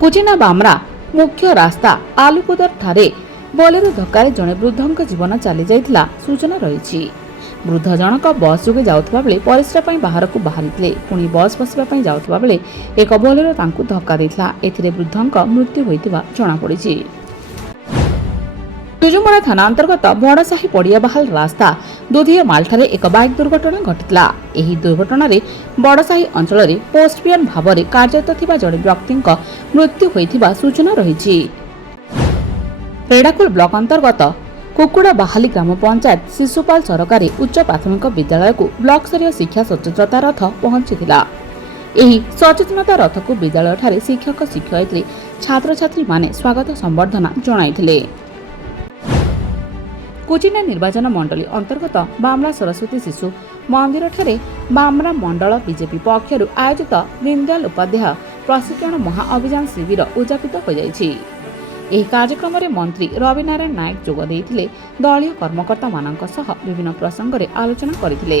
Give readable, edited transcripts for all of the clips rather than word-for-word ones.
କୁଚିନା ବାମ୍ରା ମୁଖ୍ୟ ରାସ୍ତା ଆଲୁପଦର ଠାରେ ବୋଲେରୋ ଧକ୍କାରେ ଜଣେ ବୃଦ୍ଧଙ୍କ ଜୀବନ ଚାଲି ଯାଇଥିଲା ସୂଚନା ରହିଛି। ବୃଦ୍ଧ ଜଣକ ବସ୍ ଯୋଗେ ଯାଉଥିବା ବେଳେ ପରିସ୍ରା ପାଇଁ ବାହାରକୁ ବାହାରିଥିଲେ। ପୁଣି ବସ୍ ବସିବା ପାଇଁ ଯାଉଥିବା ବେଳେ ଏକ ବୋଲେରୋ ତାଙ୍କୁ ଧକ୍କା ଦେଇଥିଲା। ଏଥିରେ ବୃଦ୍ଧଙ୍କ ମୃତ୍ୟୁ ହୋଇଥିବା ଜଣାପଡ଼ିଛି। ଟୁଜୁମରା ଥାନା ଅନ୍ତର୍ଗତ ବଡ଼ସାହି ପଡ଼ିଆବାହାଲ ରାସ୍ତା ଦୁଧିଆମାଲଠାରେ ଏକ ବାଇକ୍ ଦୁର୍ଘଟଣା ଘଟିଥିଲା। ଏହି ଦୁର୍ଘଟଣାରେ ବଡ଼ସାହି ଅଞ୍ଚଳରେ ପୋଷ୍ଟମ୍ୟାନ ଭାବରେ କାର୍ଯ୍ୟରତ ଥିବା ଜଣେ ବ୍ୟକ୍ତିଙ୍କ ମୃତ୍ୟୁ ହୋଇଥିବା ସୂଚନା ରହିଛି। ରେଡ଼ାଖୋଲ ବ୍ଲକ ଅନ୍ତର୍ଗତ କୁକୁଡ଼ାବାହାଲି ଗ୍ରାମ ପଞ୍ଚାୟତ ଶିଶୁପାଲ ସରକାରୀ ଉଚ୍ଚ ପ୍ରାଥମିକ ବିଦ୍ୟାଳୟକୁ ବ୍ଲକସ୍ତରୀୟ ଶିକ୍ଷା ସଚେତନତା ରଥ ପହଞ୍ଚିଥିଲା। ଏହି ସଚେତନତା ରଥକୁ ବିଦ୍ୟାଳୟଠାରେ ଶିକ୍ଷକ ଶିକ୍ଷୟିତ୍ରୀ ଛାତ୍ରଛାତ୍ରୀମାନେ ସ୍ୱାଗତ ସମ୍ବର୍ଦ୍ଧନା ଜଣାଇଥିଲେ। କୁଚିନା ନିର୍ବାଚନ ମଣ୍ଡଳୀ ଅନ୍ତର୍ଗତ ବାମ୍ରା ସରସ୍ୱତୀ ଶିଶୁ ମନ୍ଦିରଠାରେ ବାମ୍ରା ମଣ୍ଡଳ ବିଜେପି ପକ୍ଷରୁ ଆୟୋଜିତ ଦୀନଦୟାଲ ଉପାଧ୍ୟାୟ ପ୍ରଶିକ୍ଷଣ ମହା ଅଭିଯାନ ଶିବିର ଉଦ୍ଯାପିତ ହୋଇଯାଇଛି। ଏହି କାର୍ଯ୍ୟକ୍ରମରେ ମନ୍ତ୍ରୀ ରବିନାରାୟଣ ନାୟକ ଯୋଗ ଦେଇଥିଲେ। ଦଳୀୟ କର୍ମକର୍ତ୍ତାମାନଙ୍କ ସହ ବିଭିନ୍ନ ପ୍ରସଙ୍ଗରେ ଆଲୋଚନା କରିଥିଲେ।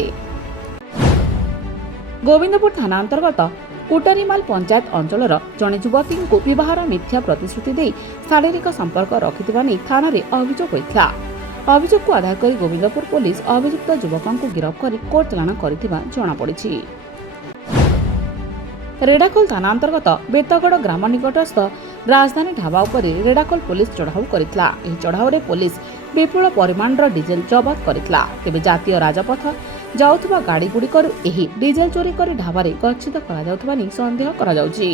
ଗୋବିନ୍ଦପୁର ଥାନା ଅନ୍ତର୍ଗତ କୁଟାରିମାଲ ପଞ୍ଚାୟତ ଅଞ୍ଚଳର ଜଣେ ଯୁବତୀଙ୍କୁ ବିବାହର ମିଥ୍ୟା ପ୍ରତିଶ୍ରୁତି ଦେଇ ଶାରୀରିକ ସମ୍ପର୍କ ରଖିଥିବା ନେଇ ଥାନାରେ ଅଭିଯୋଗ ହୋଇଥିଲା। ଅଭିଯୋଗକୁ ଆଧାର କରି ଗୋବିନ୍ଦପୁର ପୋଲିସ ଅଭିଯୁକ୍ତ ଯୁବକଙ୍କୁ ଗିରଫ କରି କୋର୍ଟ ଚାଲାଣ କରିଥିବା ଜଣାପଡ଼ିଛି। ରେଡ଼ାଖୋଲ ଥାନା ଅନ୍ତର୍ଗତ ବେତଗଡ଼ ଗ୍ରାମ ନିକଟସ୍ଥ ରାଜଧାନୀ ଢାବା ଉପରେ ରେଡ଼ାଖୋଲ ପୋଲିସ ଚଢ଼ାଉ କରିଥିଲା। ଏହି ଚଢ଼ାଉରେ ପୋଲିସ ବିପୁଳ ପରିମାଣର ଡିଜେଲ ଜବତ କରିଥିଲା। ତେବେ ଜାତୀୟ ରାଜପଥ ଯାଉଥିବା ଗାଡ଼ିଗୁଡ଼ିକରୁ ଏହି ଡିଜେଲ ଚୋରି କରି ଢାବାରେ ଗଚ୍ଛିତ କରାଯାଉଥିବା ନେଇ ସନ୍ଦେହ କରାଯାଉଛି।